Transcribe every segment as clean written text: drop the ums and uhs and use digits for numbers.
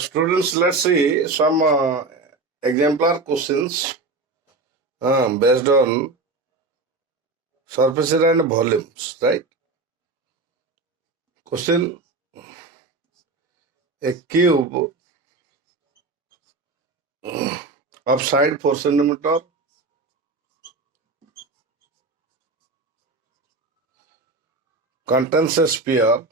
Students, let's see some exemplar questions based on surface area and volumes, right? Question: a cube of side 4 centimeter contains a sphere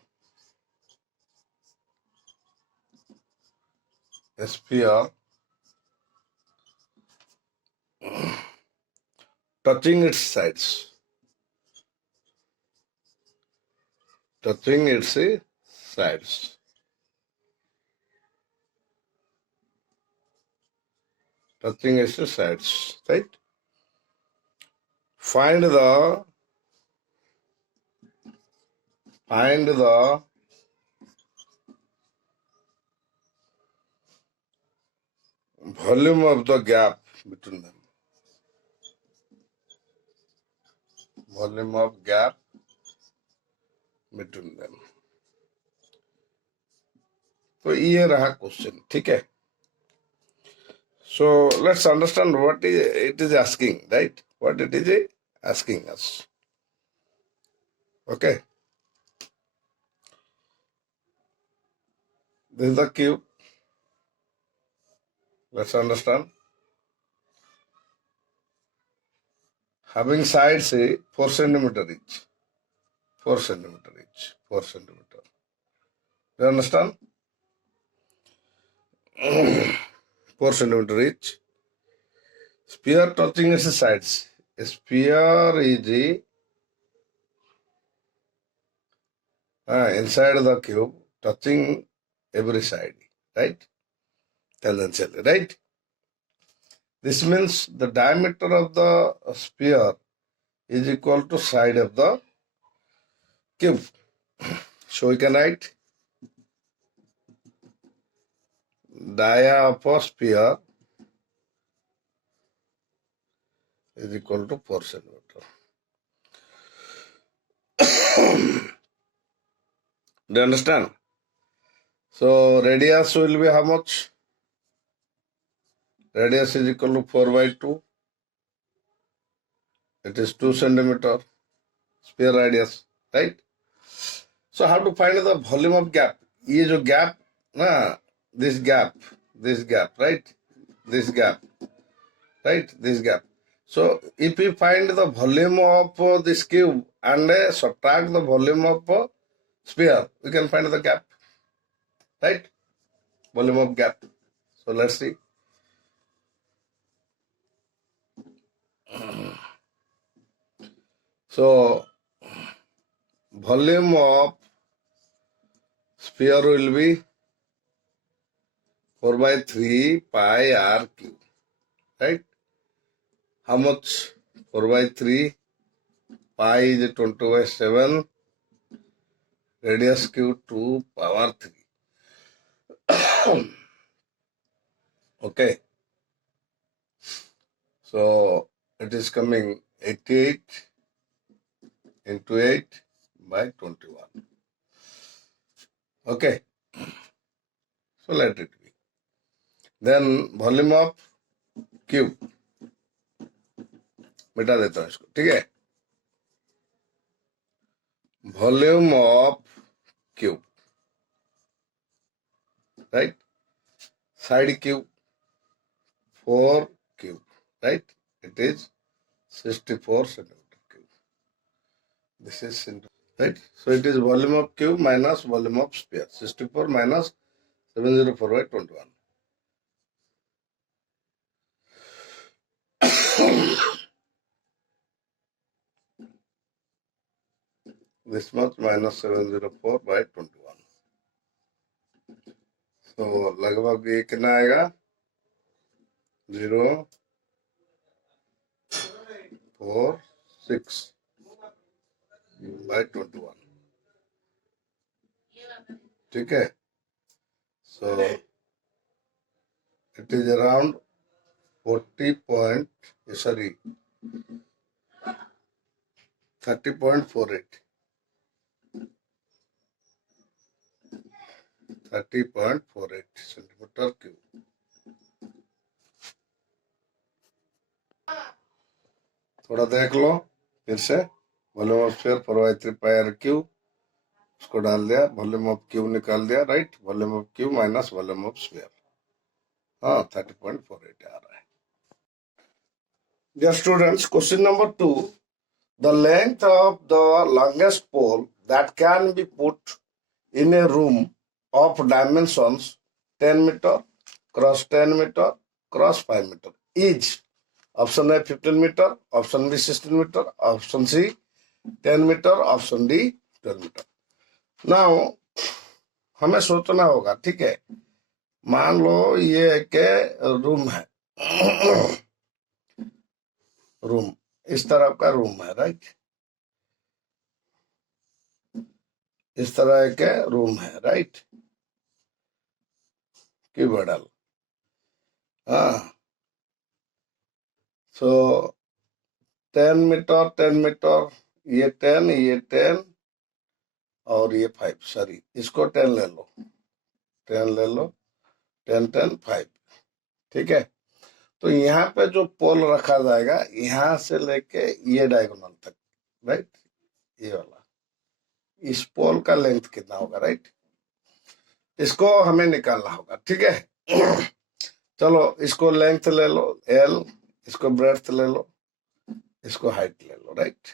touching its sides. Touching its sides. Touching its sides, right? Find the volume of the gap between them. Volume of gap between them. तो ये रहा question, ठीक है? So let's understand what it is asking, right? What it is asking us. Okay. This is the cube. Let's understand. Having sides 4 centimeter each. 4 centimeter each. 4 centimeter. Do you understand? 4 centimeter each. Sphere touching its sides. A sphere is inside the cube, touching every side, right? Tangentially, right? This means the diameter of the sphere is equal to side of the cube. So we can write dia of a sphere is equal to 4 centimeter. Do you understand? So radius will be how much? Radius is equal to 4 by 2. It is 2 centimeter sphere radius, right? So how to find the volume of gap? ये जो gap, this gap, right? This gap, right? This gap. So if we find the volume of this cube and subtract the volume of sphere, we can find the gap, right? Volume of gap. So let's see. So volume of sphere will be 4 by 3 pi r cube, right? How much? 4 by 3 pi is 20 by 7, radius cube 2 power 3. Okay. So it is coming 88 into 8 by 21. Okay. So let it be. Then volume of cube. मिटा देता हूँ इसको, ठीक है? Volume of cube, right? Side cube, 4 cube, right? It is 64 centimeter cube. This is right? So it is volume of cube minus volume of sphere. 64 minus 704 by 21. This much minus 704 by 21. So लगभग ये कितना आएगा? 0, 4, 6 by 21. ठीक है? So it is around 30.48. 30.48 centimeter थोड़ा देख लो फिर से। वॉल्यूम ऑफ स्फीयर 4/3πr3 उसको डाल दिया, वॉल्यूम ऑफ क्यूब निकाल दिया, right. Volume of cube minus volume of sphere, हाँ 30.48 आ रहा है। Dear students, question number 2, the length of the longest pole that can be put in a room of dimensions 10 meter cross 10 meter cross 5 meter is option A 15 meter, option B 16 meter, option C 10 meter, option D 12 meter. Now हमें सोचना होगा, ठीक है। मान लो ये एक room है, room इस तरह का रूम है, राइट। इस तरह एक रूम है, राइट। की बड़ल, हाँ। सो 10 मीटर 10 मीटर, ये 10 ये 10 और ये 5, सॉरी इसको 10 ले लो, 10 ले लो, 10 10 5, ठीक है। तो यहाँ पे जो पोल रखा जाएगा यहाँ से लेके ये डायगोनल तक, राइट, ये वाला, इस पोल का लेंथ कितना होगा, राइट। इसको हमें निकालना होगा, ठीक है। चलो इसको लेंथ ले लो L, इसको ब्रेड्थ ले लो, इसको हाइट ले लो, right.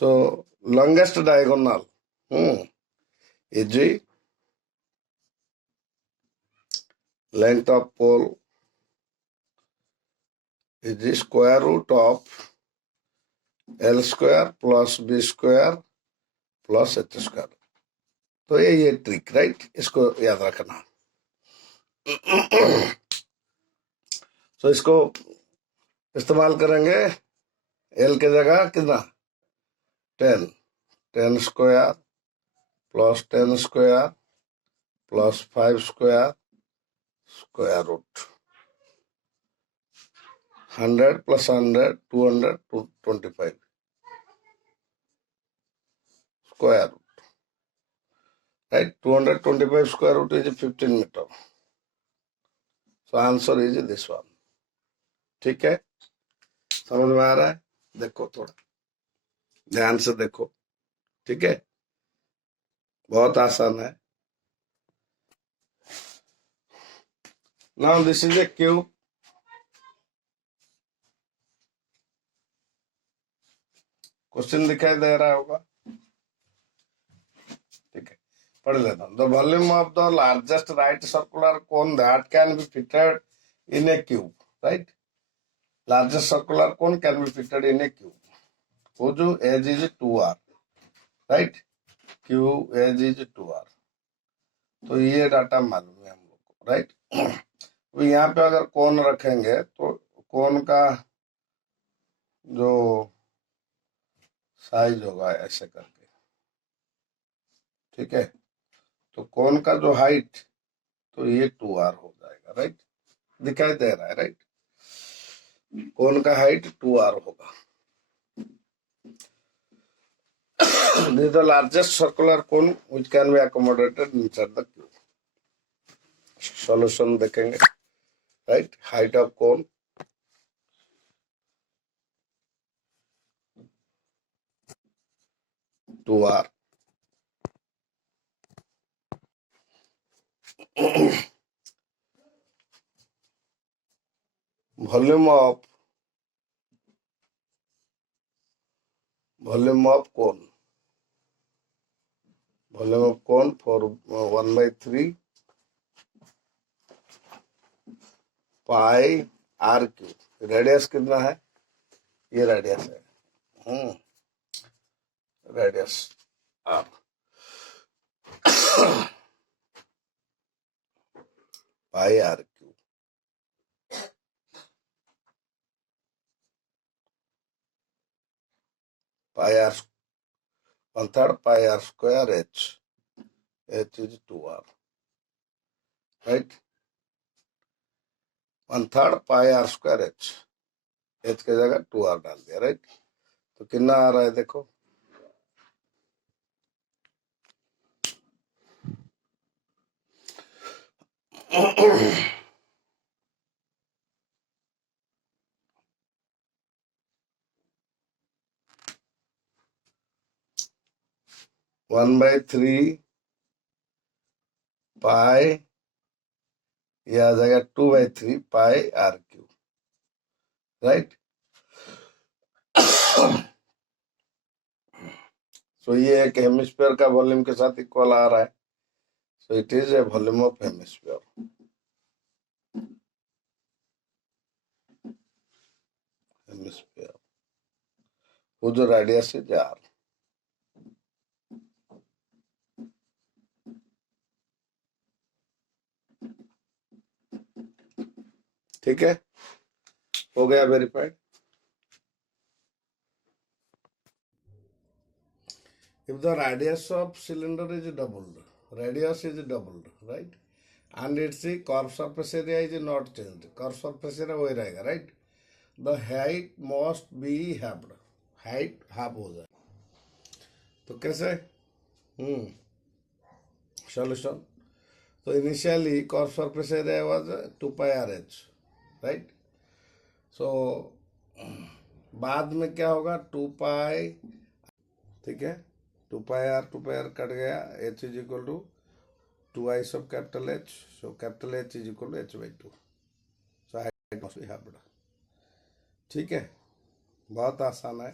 So longest diagonal is length of pole is the square root of L square plus B square plus H square. तो ये ट्रिक, राइट, इसको याद रखना। तो इसको इस्तेमाल करेंगे, L की जगह कितना 10, 10 square plus 10 square plus 5 square square root 100 plus 100 200 225 square root, right. 225 square root is 15 meter. So answer is this one, ठीक है। समझ में आ रहा है? देखो थोड़ा ध्यान से देखो, ठीक है, बहुत आसान है। Now this is a cube. Question दिखाई दे रहा होगा, ठीक है, पढ़ लेता हूँ। The volume of the largest right circular cone that can be fitted in a cube, right. Largest circular cone can be fitted in a cube, वो जो edge is 2r, right. Cube edge is 2r, तो ये data मालूम है हम लोग को, right. तो यहाँ पे अगर कोन रखेंगे तो कोन का जो साइज होगा ऐसे करके, ठीक है। तो कोन का जो हाइट, तो ये 2r हो जाएगा, राइट, दिखाई दे रहा है, राइट। कोन का हाइट 2r होगा। This is the largest circular cone which can be accommodated inside the cube. Solution देखेंगे, right. Height of cone to r. Volume of cone. Volume of cone for 1/3 pi r cube. Radius कितना है, ये radius है, radius r, pi r cube, pi r 1/3 pi r square h is 2r, right. 1/3 pi r square h की जगह 2r डाल दिया, right. तो कितना आ रहा है देखो, 1/3 पाई, ये आ जाएगा 2/3 पाई r3, राइट। सो ये एक हेमिस्फीयर का वॉल्यूम के साथ इक्वल आ रहा है, so it is a volume of hemisphere. Hemisphere वो जो रेडियस इज r, ठीक है, हो गया verified. If the radius of cylinder is doubled, radius is doubled, right? And its curve surface area is not changed. Curve surface area वही रहेगा, right? The height must be halved. Height half हो जाए, तो कैसे? Solution. So initially curve surface area was 2 pi RH, right? So बाद में क्या होगा? 2 pi, ठीक है, 2 pi r कट गया, h is equal to 2i सब capital H, so capital H is equal to h/2, so height must be halved. ठीक है, बहुत आसान है।